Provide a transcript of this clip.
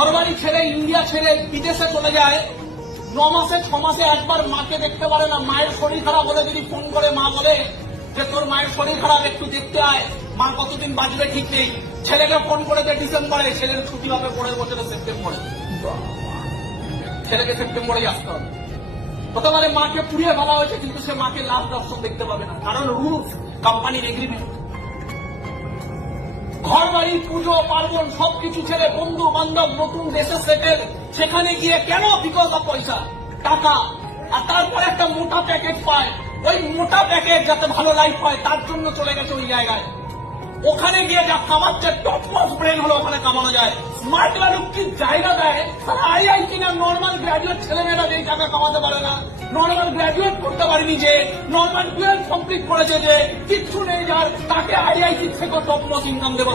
ঘরবাড়ি ছেড়ে ইন্ডিয়া ছেড়ে বিদেশে চলে যায়, 9 মাসে 6 মাসে একবার মাকে দেখতে পারে না। মায়ের শরীর খারাপ হলে যদি ফোন করে মা বলে যে তোর মায়ের শরীর খারাপ, একটু দেখতে আয়, মা কতদিন বাঁচবে ঠিক নেই। ছেলেকে ফোন করে দেয় ডিসেম্বরে, ছেলের ছুটি হবে পরের বছরে সেপ্টেম্বরে। ছেলেকে সেপ্টেম্বরেই আসতে হবে। হতে পারে মাকে পুড়িয়ে ফেলা হয়েছে, কিন্তু সে মাকে লাভ দর্শন দেখতে পাবে না, কারণ রুলস, কোম্পানির এগ্রিমেন্ট। ঘর বাড়ি, পুজো পার্বণ সবকিছু ছেড়ে বন্ধু বান্ধব, নতুন দেশে সেটেল, সেখানে গিয়ে কেন? বিকজ অফ পয়সা, টাকা। আর তারপর একটা মোটা প্যাকেজ পায়, ওই মোটা প্যাকেজ যাতে ভালো লাইফ হয় তার জন্য চলে গেছে ওই জায়গায়। ওখানে গিয়ে যা কামাচ্ছে, টপ মোস্ট ব্রেন হলো ওখানে কামানো যায়। স্মার্ট ভ্যালু কি জায়গা দেয়? আইআইটি না নর্মাল গ্রাজুয়েট ছেলেমেয়েরা যেই টাকা কামাতে পারে না, নর্মাল গ্রাজুয়েট করতে পারেনি যে, নর্মাল 12 কমপ্লিট করেছে যে, কিচ্ছু নেই যার, তাকে আইআইটি থেকে টপ মোস্ট ইনকাম দেওয়া